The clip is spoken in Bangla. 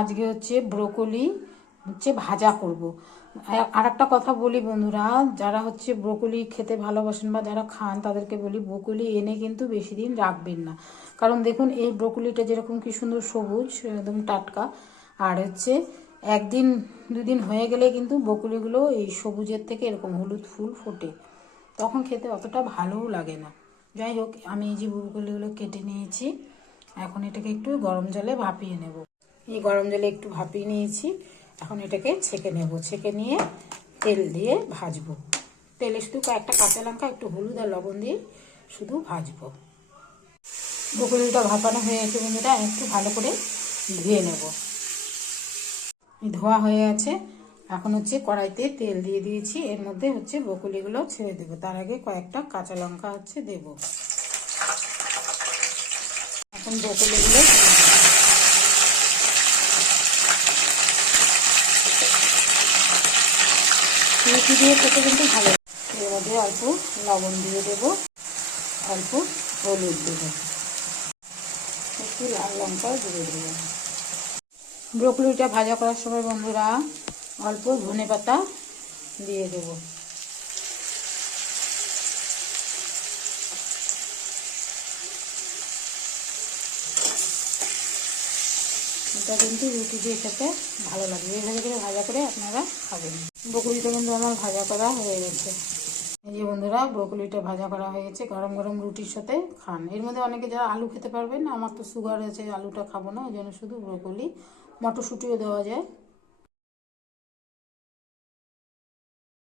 আজকে হচ্ছে ব্রোকলি, হচ্ছে ভাজা করব। আর একটা কথা বলি বন্ধুরা, যারা হচ্ছে ব্রোকলি খেতে ভালোবাসেন বা যারা খান, তাদেরকে বলি ব্রোকলি এনে কিন্তু বেশি দিন রাখবেন না। কারণ দেখুন, এই ব্রোকলিটা যেরকম কি সুন্দর সবুজ, একদম টাটকা, আর হচ্ছে একদিন, দুদিন হয়ে গেলে কিন্তু বকুলিগুলো এই সবুজের থেকে এরকম হলুদ ফুল ফোটে। তখন খেতে অতটা ভালোও লাগে না। যাই হোক, আমি এই যে ব্রোকলিগুলো কেটে নিয়েছি, এখন এটাকে একটু গরম জলে ভাপিয়ে নেব। এই গরম জলে একটু ভাপিয়ে নিয়েছি। এখন এটাকে ছেঁকে নেব। ছেঁকে নিয়ে তেল দিয়ে ভাজবো। তেলে শুধু কয়েকটা কাঁচা লঙ্কা, একটু হলুদ আর লবণ দিয়ে শুধু ভাজবো। বকুলিটা ভাপানো হয়ে গেছে বন্ধুরা একটু ভালো করে ধুয়ে নেব। ধোয়া হয়ে গেছে এখন হচ্ছে কড়াইতে তেল দিয়ে দিয়েছি। এর মধ্যে হচ্ছে বকুলিগুলো ছেড়ে দেবো। তার আগে কয়েকটা কাঁচা লঙ্কা হচ্ছে দেব। এখন বকুলিগুলো রুটি দিয়ে খেতে কিন্তু ভালো এর মধ্যে অল্প লবণ দিয়ে দেব, অল্প হলুদ দেব। একটু লাল লঙ্কা দিয়ে দেব। ব্রোকলিটা ভাজা করার সময় বন্ধুরা অল্প ধনে পাতা দিয়ে দেবো। এটা কিন্তু রুটি দিয়ে খেতে ভালো লাগবে এইভাবে করে ভাজা করে আপনারা খাবেন। ব্রোকলিটা কিন্তু আমার ভাজা করা হয়ে গেছে। এই যে বন্ধুরা ব্রোকলিটা ভাজা করা হয়ে গেছে। গরম গরম রুটির সাথে খান। এর মধ্যে অনেকে যারা আলু খেতে পারবেন, আমার তো সুগার আছে, আলুটা খাব না ওই জন্য শুধু ব্রোকলি মটরশুঁটিও দেওয়া যায়।